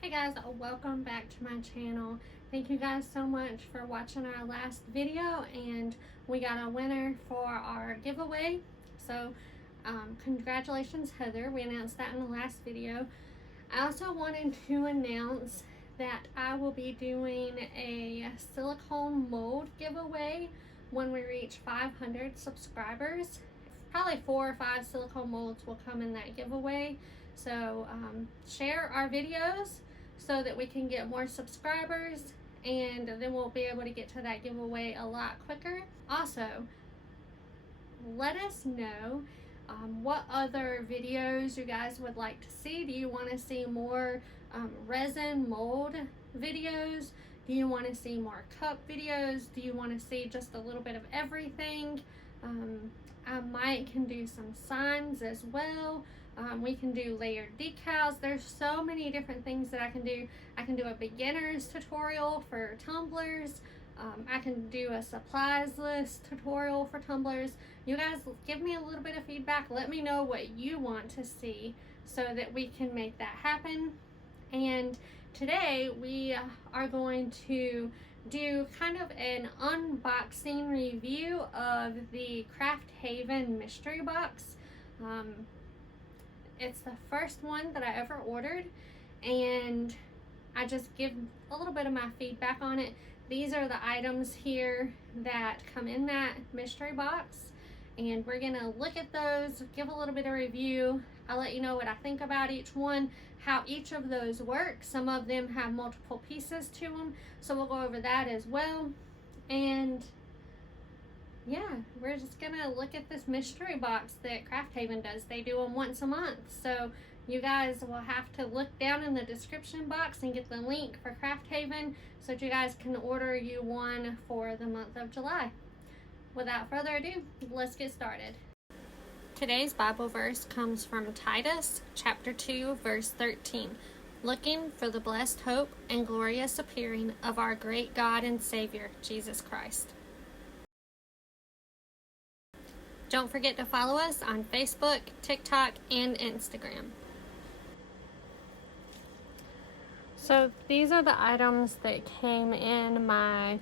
Hey guys, welcome back to my channel. Thank you guys so much for watching our last video, and we got a winner for our giveaway. So congratulations, Heather. We announced that in the last video. I also wanted to announce that I will be doing a silicone mold giveaway when we reach 500 subscribers. Probably 4 or 5 silicone molds will come in that giveaway. So share our videos so that we can get more subscribers, and then we'll be able to get to that giveaway a lot quicker. Also, let us know what other videos you guys would like to see. Do you want to see more resin mold videos? Do you want to see more cup videos? Do you want to see just a little bit of everything? I might can do some signs as well. We can do layered decals. There's so many different things that I can do. I can do a beginner's tutorial for tumblers. I can do a supplies list tutorial for tumblers. You guys give me a little bit of feedback. Let me know what you want to see so that we can make that happen. And today we are going to do kind of an unboxing review of the Craft Haven mystery box. It's the first one that I ever ordered, and I just give a little bit of my feedback on it. These are the items here that come in that mystery box, and we're gonna look at those, give a little bit of review. I'll let you know what I think about each one, how each of those work. Some of them have multiple pieces to them, so we'll go over that as well. And yeah, we're just gonna look at this mystery box that Craft Haven does. They do them once a month, so you guys will have to look down in the description box and get the link for Craft Haven so that you guys can order you one for the month of July. Without further ado, let's get started. Today's Bible verse comes from Titus chapter 2 verse 13. Looking for the blessed hope and glorious appearing of our great God and Savior, Jesus Christ. Don't forget to follow us on Facebook, TikTok, and Instagram. So these are the items that came in my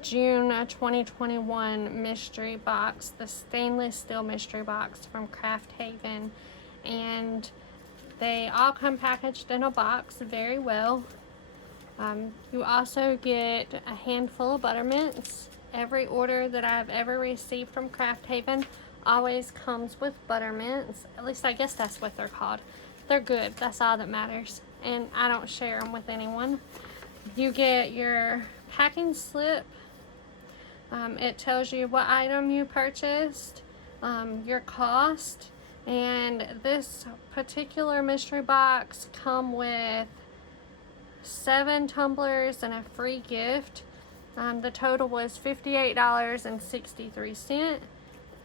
June 2021 mystery box, the stainless steel mystery box from Craft Haven. And they all come packaged in a box very well. You also get a handful of buttermints. Every order that I've ever received from Craft Haven always comes with buttermints. At least I guess that's what they're called. They're good. That's all that matters. And I don't share them with anyone. You get your packing slip. It tells you what item you purchased, your cost, and this particular mystery box come with 7 tumblers and a free gift. The total was $58.63.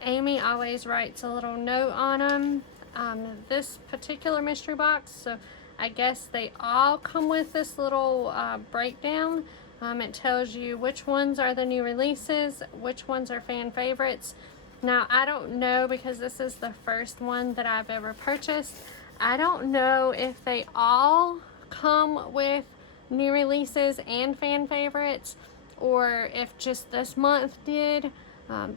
Amy always writes a little note on them. This particular mystery box, so I guess they all come with this little breakdown. It tells you which ones are the new releases, which ones are fan favorites. Now, I don't know, because this is the first one that I've ever purchased. I don't know if they all come with new releases and fan favorites, or if just this month did.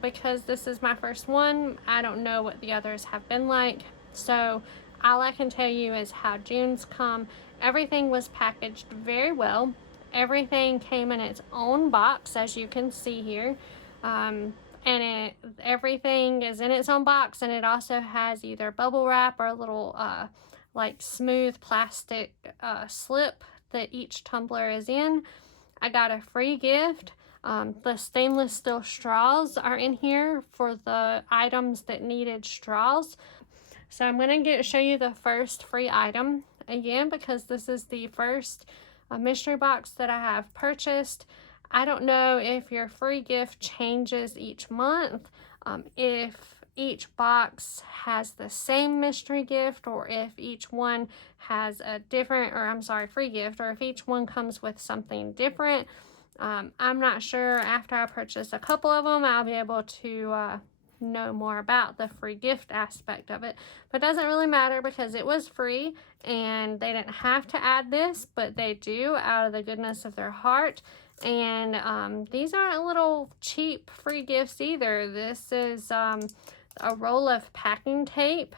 Because this is my first one, I don't know what the others have been like. So all I can tell you is how June's come. Everything was packaged very well. Everything came in its own box, as you can see here. Everything is in its own box, and it also has either bubble wrap or a little like smooth plastic slip that each tumbler is in. I got a free gift. The stainless steel straws are in here for the items that needed straws. So I'm going to show you the first free item again, because this is the first mystery box that I have purchased. I don't know if your free gift changes each month, if each box has the same mystery gift, or if each one has a different, free gift, or if each one comes with something different. I'm not sure. After I purchase a couple of them, I'll be able to know more about the free gift aspect of it. But it doesn't really matter because it was free and they didn't have to add this, but they do out of the goodness of their heart. And these aren't little cheap free gifts either. This is a roll of packing tape.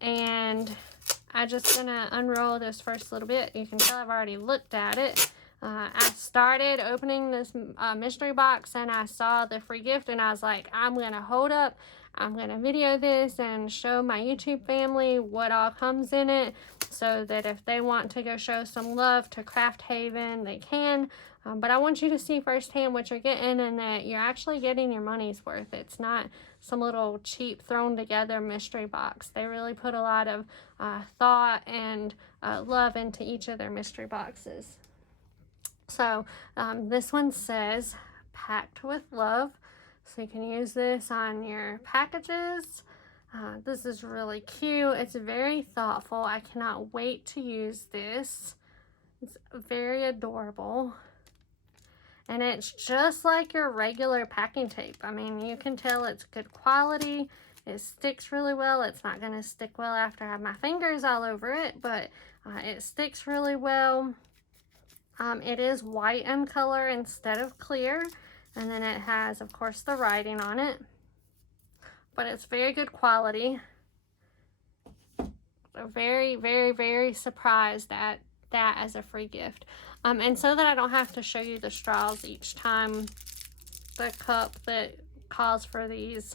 And I'm just gonna unroll this first little bit. You can tell I've already looked at it. I started opening this mystery box and I saw the free gift and I was like, I'm gonna hold up, I'm gonna video this and show my YouTube family what all comes in it, so that if they want to go show some love to Craft Haven, they can. But I want you to see firsthand what you're getting and that you're actually getting your money's worth. It's not some little cheap thrown together mystery box. They really put a lot of thought and love into each of their mystery boxes. So this one says packed with love, so you can use this on your packages. This is really cute. It's very thoughtful. I cannot wait to use this. It's very adorable. And it's just like your regular packing tape. I mean, you can tell it's good quality. It sticks really well. It's not going to stick well after I have my fingers all over it, but it sticks really well. It is white in color instead of clear. And then it has, of course, the writing on it. But it's very good quality. So very, very, very surprised at that as a free gift. And so that I don't have to show you the straws each time the cup that calls for these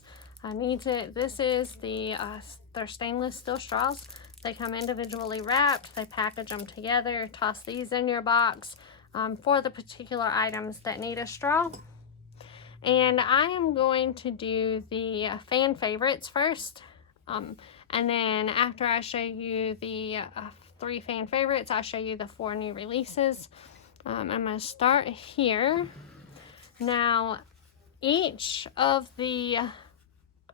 needs it. This is their stainless steel straws. They come individually wrapped. They package them together. Toss these in your box for the particular items that need a straw. And I am going to do the fan favorites first. And then after I show you the 3 fan favorites, I'll show you the 4 new releases. I'm going to start here. Now, each of the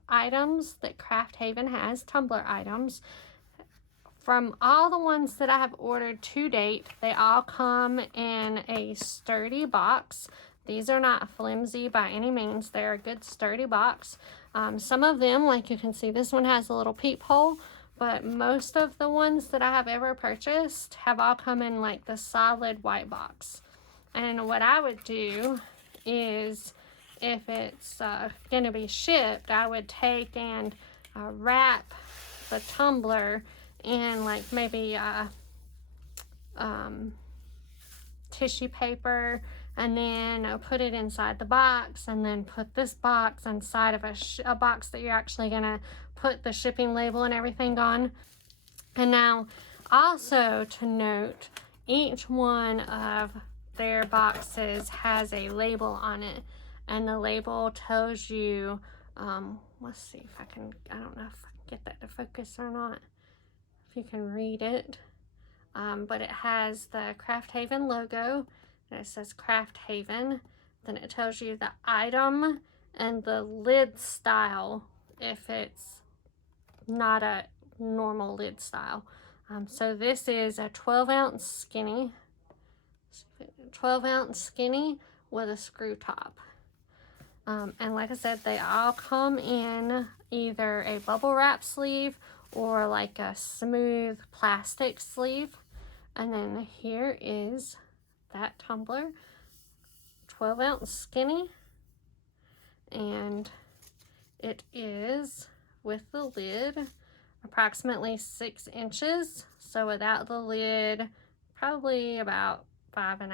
items that Craft Haven has, tumbler items, from all the ones that I have ordered to date, they all come in a sturdy box. These are not flimsy by any means. They're a good sturdy box. Some of them, like you can see, this one has a little peephole, but most of the ones that I have ever purchased have all come in like the solid white box. And what I would do is, if it's going to be shipped, I would take and wrap the tumbler in like maybe tissue paper, and then put it inside the box, and then put this box inside of a box that you're actually going to put the shipping label and everything on. And now also to note, each one of their boxes has a label on it, and the label tells you, let's see if I can, I don't know if I can get that to focus or not, if you can read it, but it has the Craft Haven logo, and it says Craft Haven. Then it tells you the item and the lid style if it's not a normal lid style. So this is a 12-ounce skinny, 12-ounce skinny with a screw top. And like I said, they all come in either a bubble wrap sleeve or like a smooth plastic sleeve. And then here is that tumbler, 12-ounce skinny, and it is with the lid approximately 6 inches, so without the lid probably about 5.5,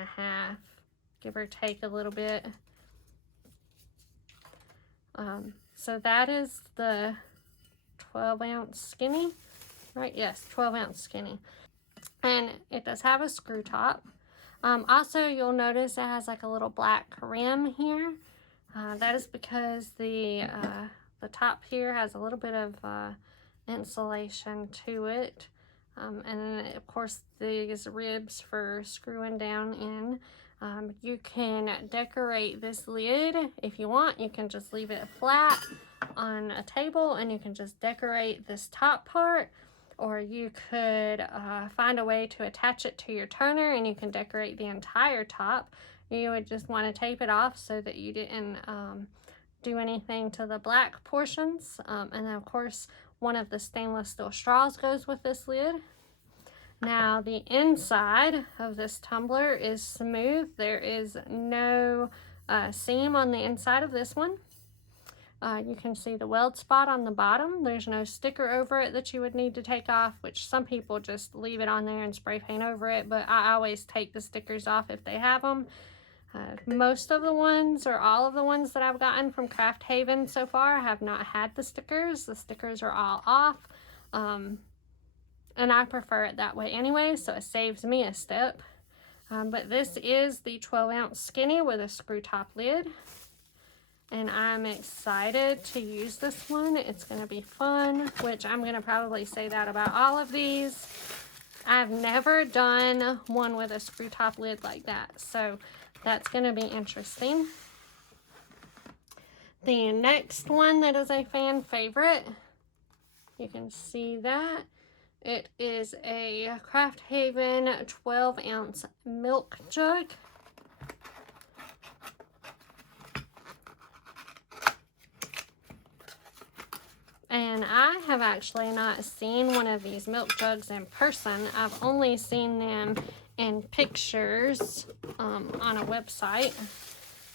give or take a little bit. So that is the 12-ounce skinny, right? Yes, 12-ounce skinny, and it does have a screw top. Also, you'll notice it has like a little black rim here. That is because the top here has a little bit of insulation to it. And then, of course, these ribs for screwing down in. You can decorate this lid if you want. You can just leave it flat on a table and you can just decorate this top part. Or you could find a way to attach it to your turner and you can decorate the entire top. You would just want to tape it off so that you didn't do anything to the black portions. And then of course, one of the stainless steel straws goes with this lid. Now the inside of this tumbler is smooth. There is no seam on the inside of this one. You can see the weld spot on the bottom. There's no sticker over it that you would need to take off, which some people just leave it on there and spray paint over it, but I always take the stickers off if they have them. Most of the ones, or all of the ones that I've gotten from Craft Haven so far, have not had the stickers. The stickers are all off, and I prefer it that way anyway, so it saves me a step. But this is the 12-ounce skinny with a screw top lid. And I'm excited to use this one. It's going to be fun, which I'm going to probably say that about all of these. I've never done one with a screw top lid like that, so that's going to be interesting. The next one that is a fan favorite, you can see that. It is a Craft Haven 12-ounce milk jug. And I have actually not seen one of these milk jugs in person. I've only seen them in pictures on a website.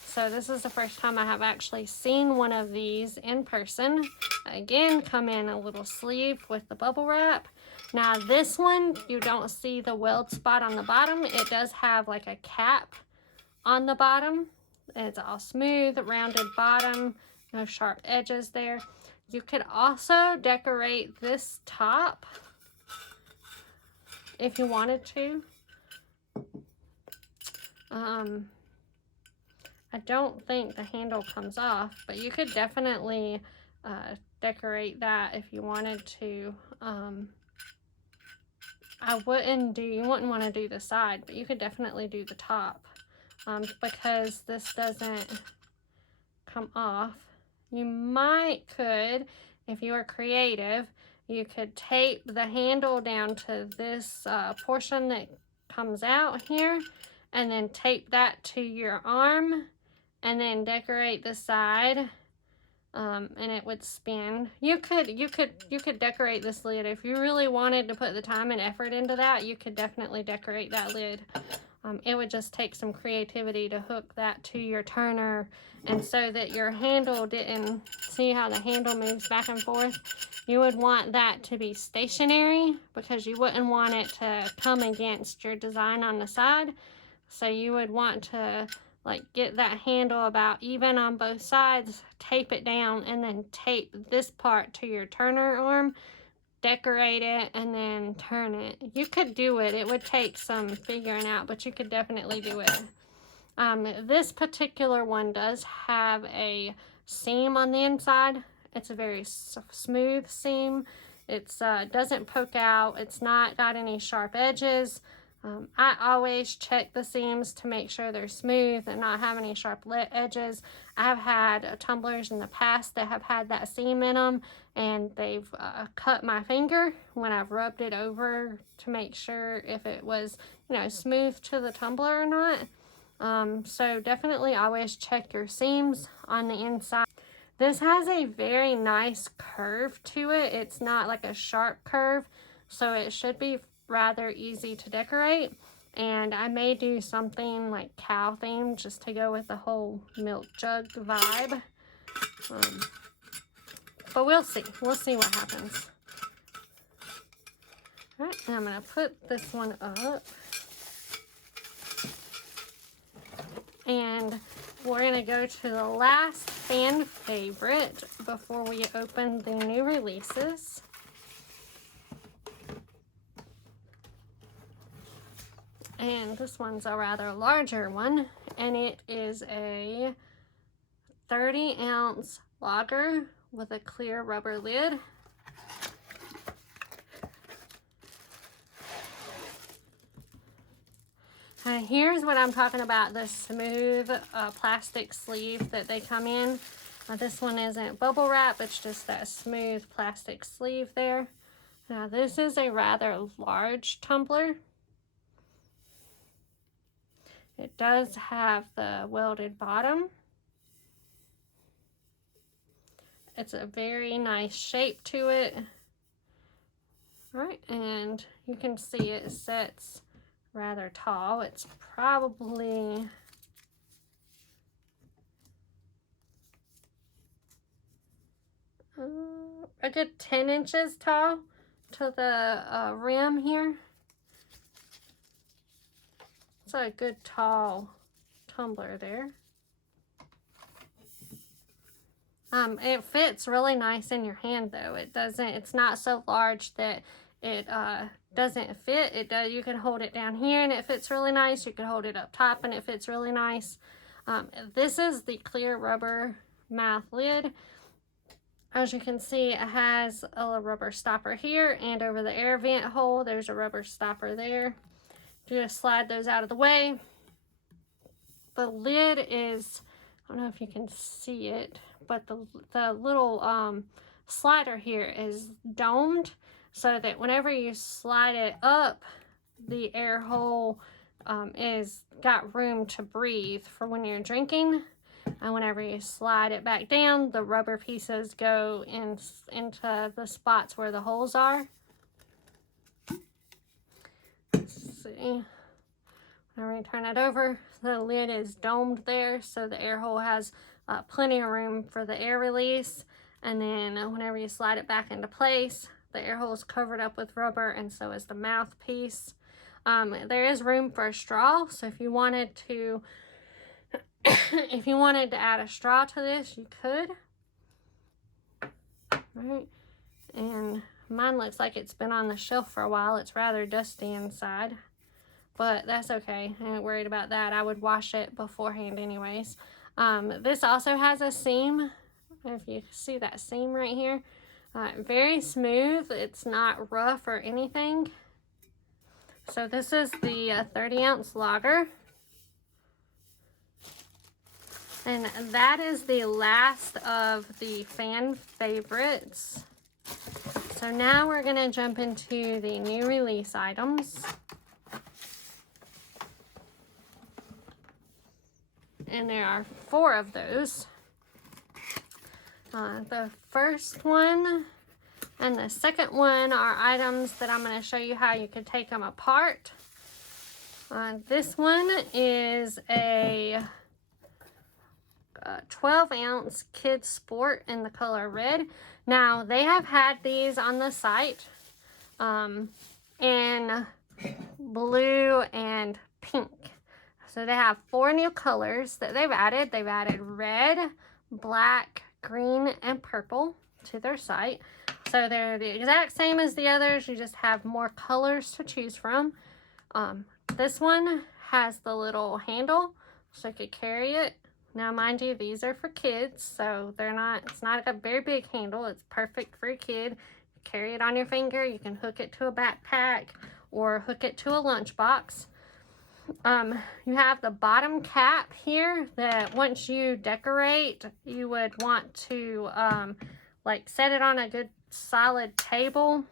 So this is the first time I have actually seen one of these in person. Again, come in a little sleeve with the bubble wrap. Now this one, you don't see the weld spot on the bottom. It does have like a cap on the bottom. It's all smooth, rounded bottom, no sharp edges there. You could also decorate this top if you wanted to. I don't think the handle comes off, but you could definitely decorate that if you wanted to. You wouldn't want to do the side, but you could definitely do the top because this doesn't come off. You could, if you are creative, you could tape the handle down to this portion that comes out here, and then tape that to your arm, and then decorate the side, and it would spin. You could decorate this lid if you really wanted to put the time and effort into that. You could definitely decorate that lid. It would just take some creativity to hook that to your turner, and so that your handle didn't, see how the handle moves back and forth? You would want that to be stationary because you wouldn't want it to come against your design on the side. So you would want to like get that handle about even on both sides, tape it down, and then tape this part to your turner arm, decorate it, and then turn it. You could do it. It would take some figuring out, but you could definitely do it. This particular one does have a seam on the inside. It's a very smooth seam. It doesn't poke out. It's not got any sharp edges. I always check the seams to make sure they're smooth and not have any sharp edges. I've had tumblers in the past that have had that seam in them, and they've cut my finger when I've rubbed it over to make sure if it was, smooth to the tumbler or not. So definitely always check your seams on the inside. This has a very nice curve to it. It's not like a sharp curve, so it should be rather easy to decorate. And I may do something like cow themed just to go with the whole milk jug vibe. But we'll see. We'll see what happens. All right, now I'm going to put this one up. And we're going to go to the last fan favorite before we open the new releases. And this one's a rather larger one, and it is a 30-ounce lager with a clear rubber lid. Here's what I'm talking about, the smooth plastic sleeve that they come in. This one isn't bubble wrap, it's just that smooth plastic sleeve there. Now this is a rather large tumbler. It does have the welded bottom. it's a very nice shape to it. All right, and you can see it sets rather tall. It's probably a good 10 inches tall to the rim here. It's a good tall tumbler there. It fits really nice in your hand though. It's not so large that it doesn't fit. You can hold it down here and it fits really nice. You can hold it up top and it fits really nice. This is the clear rubber mouth lid. As you can see, it has a rubber stopper here, and over the air vent hole, there's a rubber stopper there. Just slide those out of the way. The lid is, I don't know if you can see it, but the little slider here is domed so that whenever you slide it up, the air hole is got room to breathe for when you're drinking. And whenever you slide it back down, the rubber pieces go into the spots where the holes are. Let's see. Whenever you turn it over, the lid is domed there, so the air hole has plenty of room for the air release. And then whenever you slide it back into place, the air hole is covered up with rubber, and so is the mouthpiece. There is room for a straw, so if you wanted to add a straw to this, you could. Right, and mine looks like it's been on the shelf for a while. It's rather dusty inside, but that's okay. I ain't worried about that. I would wash it beforehand anyways. This also has a seam. If you see that seam right here, very smooth. It's not rough or anything. So this is the 30-ounce lager. And that is the last of the fan favorites. So now we're going to jump into the new release items. And there are 4 of those. The first one and the second one are items that I'm going to show you how you can take them apart. This one is a 12-ounce Kids Sport in the color red. Now, they have had these on the site in blue and pink. So they have 4 new colors that they've added. They've added red, black, green, and purple to their site. So they're the exact same as the others. You just have more colors to choose from. This one has the little handle so you could carry it. Now, mind you, these are for kids, so it's not a very big handle. It's perfect for a kid. You carry it on your finger. You can hook it to a backpack or hook it to a lunchbox. You have the bottom cap here that once you decorate, you would want to like set it on a good solid table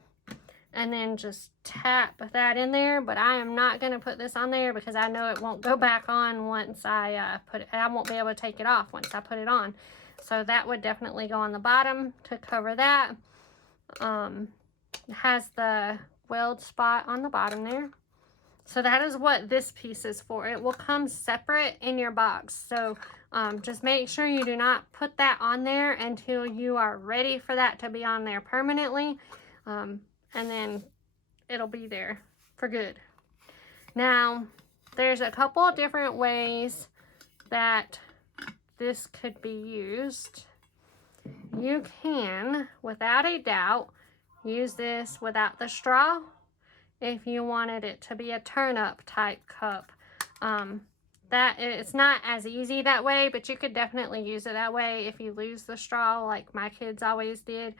and then just tap that in there. But I am not going to put this on there because I know it won't go back on once I put it. I won't be able to take it off once I put it on. So that would definitely go on the bottom to cover that. It has the weld spot on the bottom there. So that is what this piece is for. It will come separate in your box. So just make sure you do not put that on there until you are ready for that to be on there permanently. And then it'll be there for good. Now, there's a couple of different ways that this could be used. You can, without a doubt, use this without the straw if you wanted it to be a turn-up type cup. It's not as easy that way, but you could definitely use it that way if you lose the straw like my kids always did.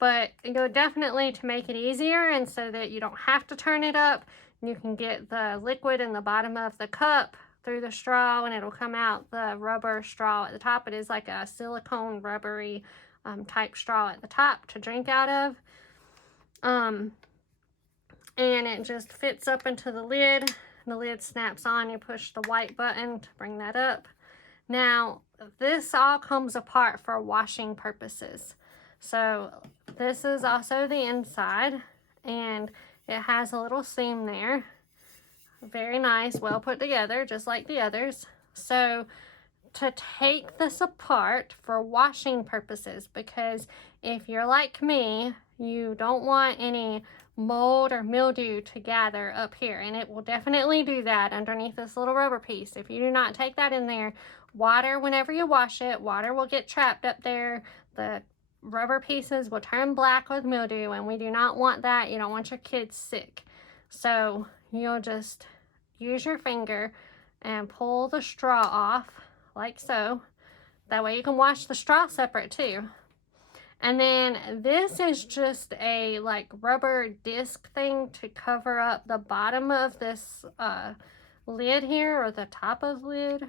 But you know, definitely to make it easier and so that you don't have to turn it up, you can get the liquid in the bottom of the cup through the straw and it'll come out the rubber straw at the top. It is like a silicone rubbery type straw at the top to drink out of. And it just fits up into the lid. The lid snaps on. You push the white button to bring that up. Now, this all comes apart for washing purposes. So this is also the inside, and it has a little seam there. Very nice, well put together, just like the others. So to take this apart for washing purposes, because if you're like me, you don't want any mold or mildew to gather up here, and it will definitely do that underneath this little rubber piece. If you do not take that in there, water, whenever you wash it, water will get trapped up there. The rubber pieces will turn black with mildew, and we do not want that. You don't want your kids sick. So you'll just use your finger and pull the straw off like so. That way you can wash the straw separate too. And then this is just a like rubber disc thing to cover up the bottom of this lid here, or the top of the lid.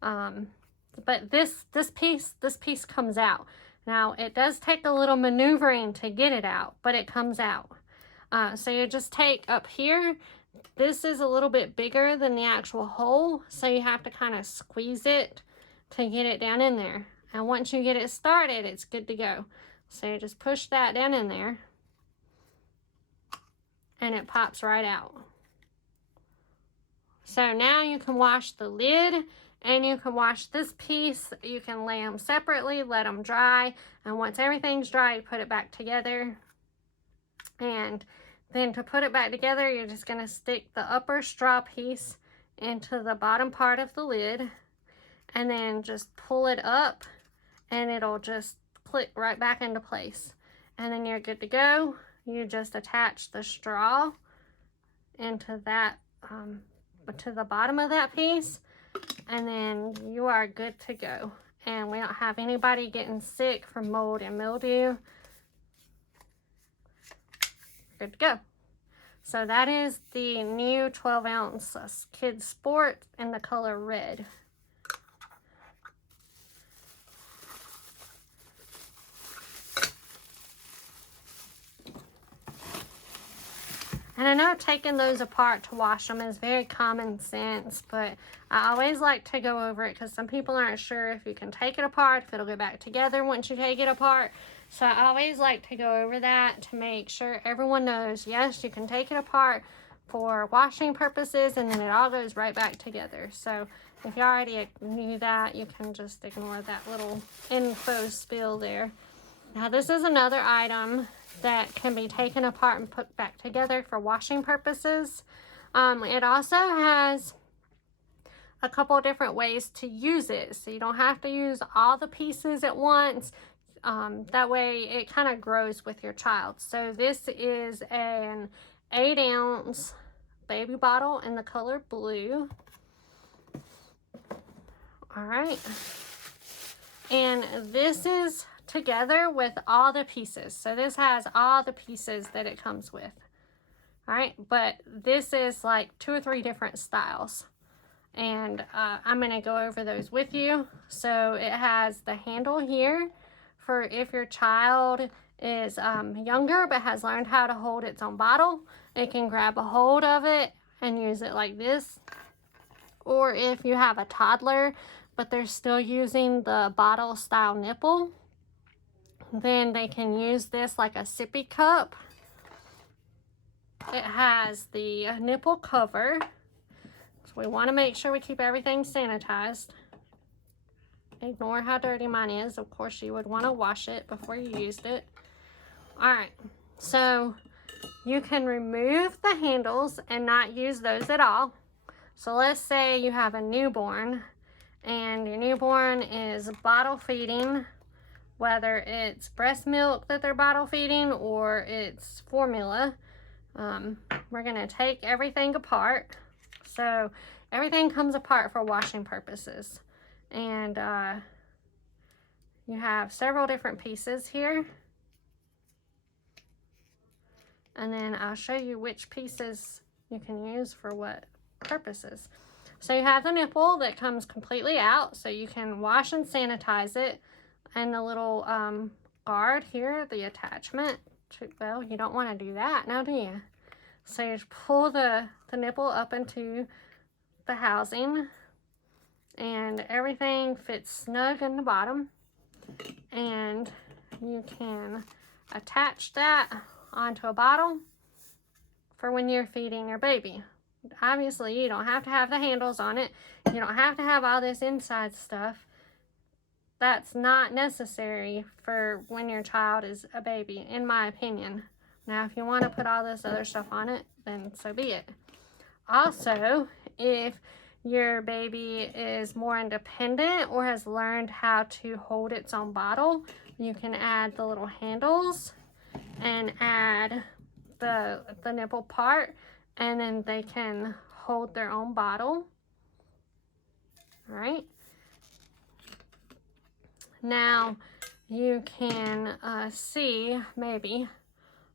But this piece comes out. Now it does take a little maneuvering to get it out, but it comes out. So you just take up here. This is a little bit bigger than the actual hole, so you have to kind of squeeze it to get it down in there. And once you get it started, it's good to go. So you just push that down in there, and it pops right out. So now you can wash the lid, and you can wash this piece. You can lay them separately, let them dry, and once everything's dry, you put it back together. And then to put it back together, you're just going to stick the upper straw piece into the bottom part of the lid, and then just pull it up, and it'll just click right back into place. And then you're good to go. You just attach the straw into that, to the bottom of that piece, and then you are good to go. And we don't have anybody getting sick from mold and mildew. Good to go. So that is the new 12-ounce Kids Sport in the color red. And I know taking those apart to wash them is very common sense, but I always like to go over it because some people aren't sure if you can take it apart, if it'll go back together once you take it apart. So I always like to go over that to make sure everyone knows, yes, you can take it apart for washing purposes, and then it all goes right back together. So if you already knew that, you can just ignore that little info spill there. Now this is another item that can be taken apart and put back together for washing purposes. It also has a couple different ways to use it, so you don't have to use all the pieces at once. That way it kind of grows with your child. So this is an 8-ounce baby bottle in the color blue. All right, and this is together with all the pieces. So this has all the pieces that it comes with. All right, but this is like 2 or 3 different styles, and I'm going to go over those with you. So it has the handle here for if your child is younger but has learned how to hold its own bottle. It can grab a hold of it and use it like this. Or if you have a toddler but they're still using the bottle style nipple, then they can use this like a sippy cup. It has the nipple cover, so we want to make sure we keep everything sanitized. Ignore how dirty mine is. Of course you would want to wash it before you used it. Alright, so you can remove the handles and not use those at all. So let's say you have a newborn and your newborn is bottle feeding, whether it's breast milk that they're bottle feeding or it's formula. We're going to take everything apart. So everything comes apart for washing purposes. And you have several different pieces here. And then I'll show you which pieces you can use for what purposes. So you have the nipple that comes completely out, so you can wash and sanitize it. And the little guard here, the attachment, well, you don't want to do that now, do you? So you just pull the nipple up into the housing, and everything fits snug in the bottom, and you can attach that onto a bottle for when you're feeding your baby. Obviously, you don't have to have the handles on it. You don't have to have all this inside stuff. That's not necessary for when your child is a baby, in my opinion. Now, if you want to put all this other stuff on it, then so be it. Also, if your baby is more independent or has learned how to hold its own bottle, you can add the little handles and add the nipple part, and then they can hold their own bottle. All right. Now you can see maybe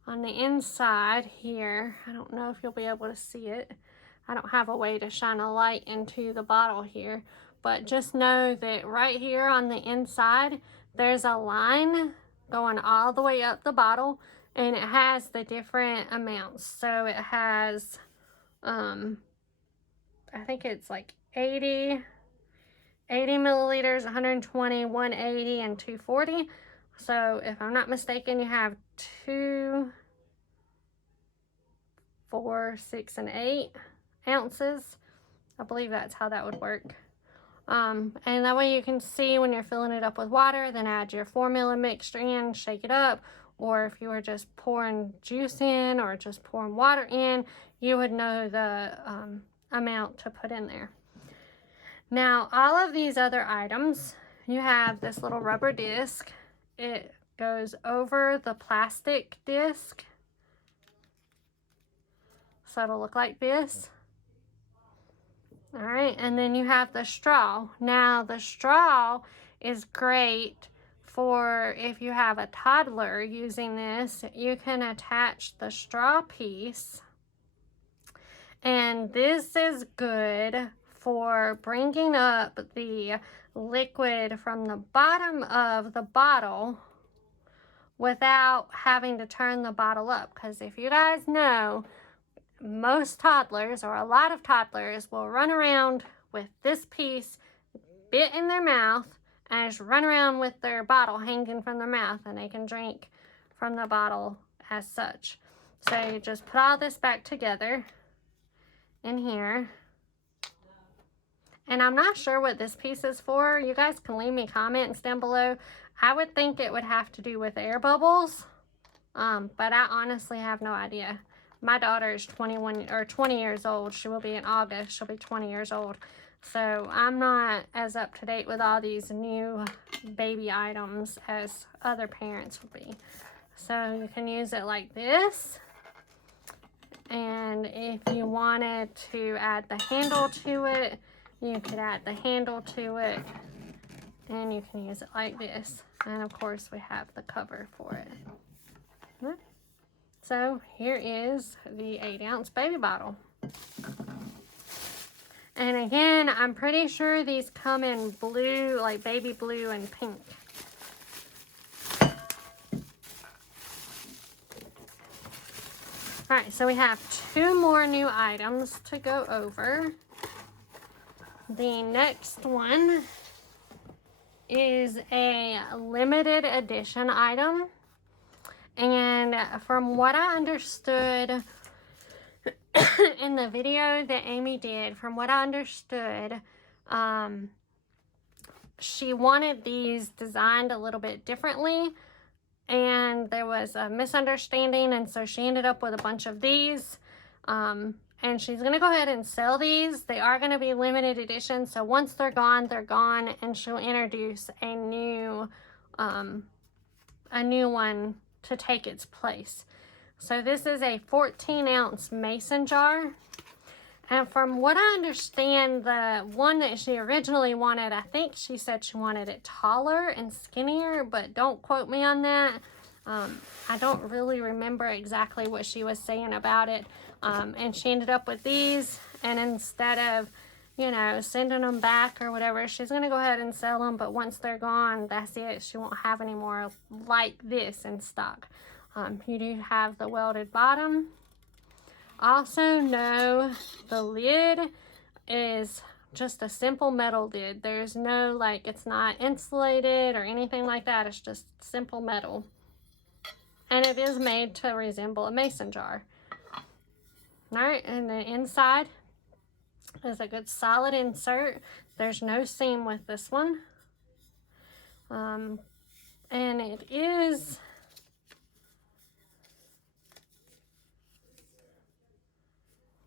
on the inside here, I don't know if you'll be able to see it. I don't have a way to shine a light into the bottle here, but just know that right here on the inside, there's a line going all the way up the bottle, and it has the different amounts. So it has, I think it's like 80 milliliters, 120, 180, and 240. So if I'm not mistaken, you have 2, 4, 6, and 8 ounces. I believe that's how that would work. And that way you can see when you're filling it up with water, then add your formula mixture in, shake it up, or if you were just pouring juice in or just pouring water in, you would know the amount to put in there. Now, all of these other items, you have this little rubber disc. It goes over the plastic disc, so it'll look like this. All right, and then you have the straw. Now, the straw is great for if you have a toddler using this. You can attach the straw piece, and this is good for bringing up the liquid from the bottom of the bottle without having to turn the bottle up. Because if you guys know, most toddlers, or a lot of toddlers, will run around with this piece bit in their mouth and just run around with their bottle hanging from their mouth, and they can drink from the bottle as such. So you just put all this back together in here. And I'm not sure what this piece is for. You guys can leave me comments down below. I would think it would have to do with air bubbles, but I honestly have no idea. My daughter is 20 years old. She will be in August. She'll be 20 years old. So I'm not as up to date with all these new baby items as other parents will be. So you can use it like this. And if you wanted to add the handle to it, you could add the handle to it. And you can use it like this. And of course we have the cover for it. Right. So here is the 8-ounce baby bottle. And again, I'm pretty sure these come in blue, like baby blue and pink. All right, so we have 2 more new items to go over. The next one is a limited edition item. And from what I understood in the video that Amy did, from what I understood, she wanted these designed a little bit differently, and there was a misunderstanding, and so she ended up with a bunch of these, and she's going to go ahead and sell these. They are going to be limited edition, so once they're gone, and she'll introduce a new one to take its place. So this is a 14-ounce mason jar. And from what I understand, the one that she originally wanted, I think she said she wanted it taller and skinnier, but don't quote me on that. I don't really remember exactly what she was saying about it. And she ended up with these, and instead of, you know, sending them back or whatever, she's going to go ahead and sell them, but once they're gone, that's it. She won't have any more like this in stock. You do have the welded bottom. Also know the lid is just a simple metal lid. There's no, like, it's not insulated or anything like that. It's just simple metal. And it is made to resemble a mason jar. All right, and the inside is a good solid insert. There's no seam with this one. And it is,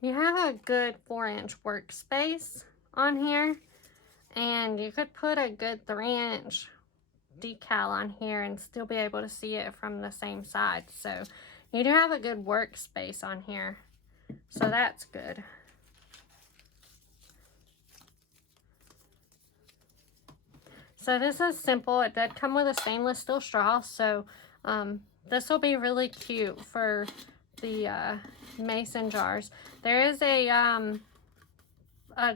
you have a good 4-inch workspace on here, and you could put a good 3-inch decal on here and still be able to see it from the same side. So you do have a good workspace on here, so that's good. So this is simple. It did come with a stainless steel straw, so this will be really cute for the mason jars. There is a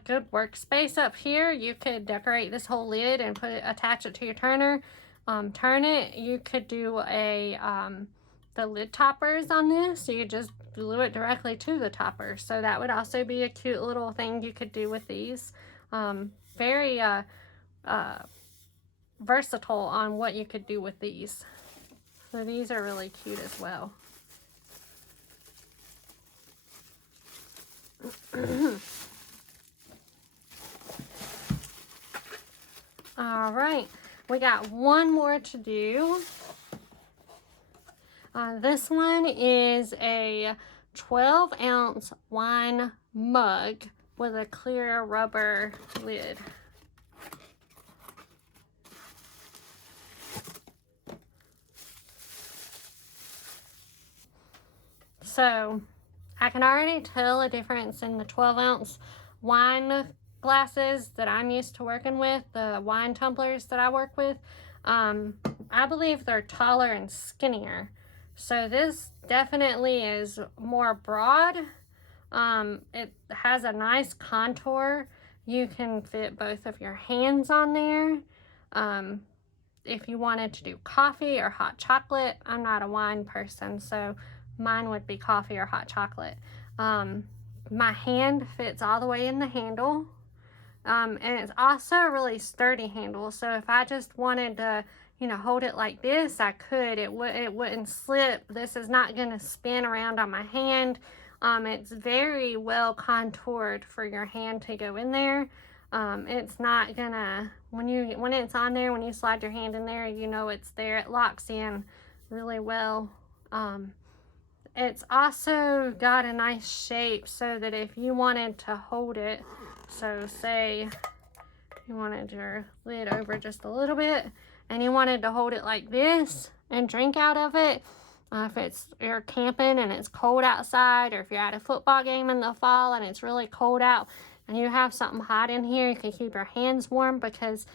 good workspace up here. You could decorate this whole lid and attach it to your turner. Turn it. You could do the lid toppers on this, so you just glue it directly to the topper. So that would also be a cute little thing you could do with these. Very versatile on what you could do with these. So these are really cute as well. All right, we got one more to do. This one is a 12-ounce wine mug with a clear rubber lid. So I can already tell a difference in the 12-ounce wine glasses that I'm used to working with, the wine tumblers that I work with. I believe they're taller and skinnier. So this definitely is more broad. It has a nice contour. You can fit both of your hands on there. If you wanted to do coffee or hot chocolate, I'm not a wine person, so mine would be coffee or hot chocolate. My hand fits all the way in the handle. And it's also a really sturdy handle. So if I just wanted to, you know, hold it like this, I could. It wouldn't slip. This is not going to spin around on my hand. It's very well contoured for your hand to go in there. It's not gonna, when it's on there, when you slide your hand in there, you know it's there. It locks in really well. It's also got a nice shape so that if you wanted to hold it, so say you wanted your lid over just a little bit and you wanted to hold it like this and drink out of it, if you're camping and it's cold outside, or if you're at a football game in the fall and it's really cold out and you have something hot in here, you can keep your hands warm, because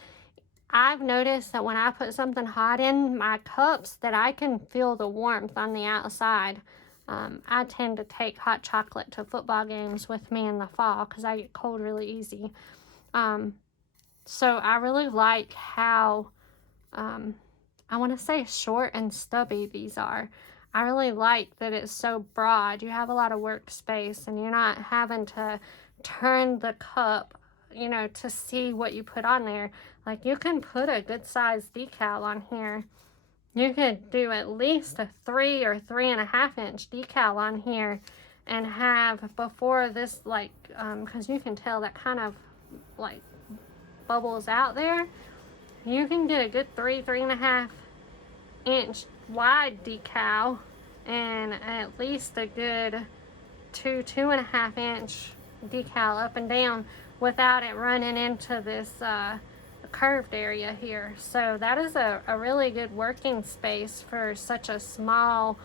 I've noticed that when I put something hot in my cups that I can feel the warmth on the outside. I tend to take hot chocolate to football games with me in the fall because I get cold really easy. So I really like how, I want to say short and stubby these are. I really like that it's so broad. You have a lot of workspace and you're not having to turn the cup, you know, to see what you put on there. Like, you can put a good size decal on here. You could do at least a 3 or 3.5 inch decal on here and have, before this, like, because you can tell that kind of like bubbles out there, you can get a good 3.5 inch wide decal and at least a good 2.5 inch decal up and down without it running into this curved area here. So that is a really good working space for such a small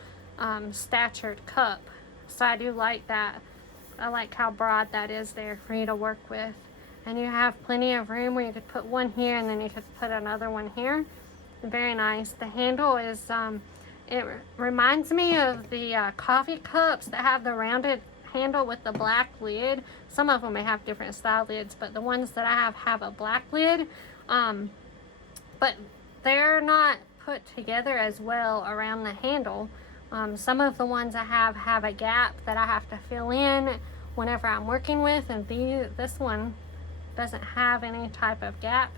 statured cup. So I do like that. I like how broad that is there for you to work with. And you have plenty of room where you could put one here and then you could put another one here. Very nice. The handle is, it reminds me of the coffee cups that have the rounded handle with the black lid. Some of them may have different style lids, but the ones that I have a black lid. But they're not put together as well around the handle. Some of the ones I have a gap that I have to fill in whenever I'm working with, and this one doesn't have any type of gap.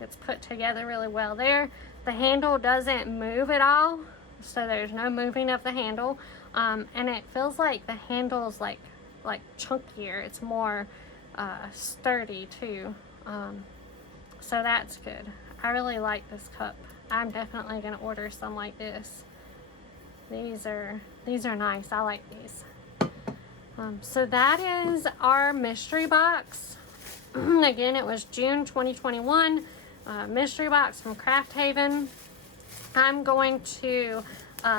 It's put together really well there. The handle doesn't move at all, so there's no moving of the handle. And it feels like the handle's like chunkier. It's more sturdy too. So that's good. I really like this cup. I'm definitely gonna order some like this. These are nice. I like these. So that is our mystery box. Again, it was June 2021 mystery box from Craft Haven. I'm going to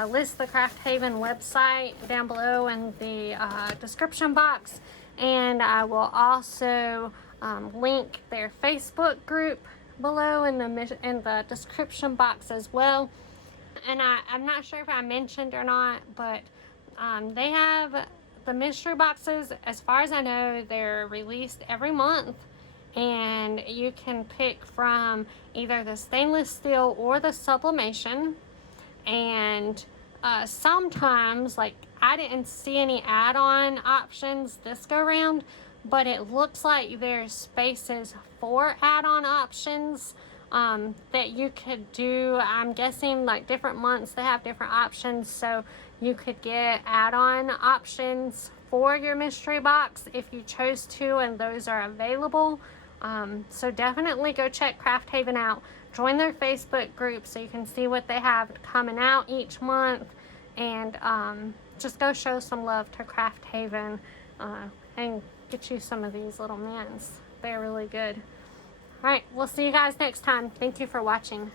list the Craft Haven website down below in the description box, and I will also link their Facebook group below in the description box as well. And I'm not sure if I mentioned or not, but they have the mystery boxes. As far as I know, they're released every month, and you can pick from either the stainless steel or the sublimation. And sometimes, like, I didn't see any add-on options this go round, but it looks like there's spaces for add-on options that you could do. I'm guessing like different months they have different options, so you could get add-on options for your mystery box if you chose to, and those are available. So definitely go check Craft Haven out. Join their Facebook group so you can see what they have coming out each month, and just go show some love to Craft Haven and get you some of these little mints. They're really good. All right, we'll see you guys next time. Thank you for watching.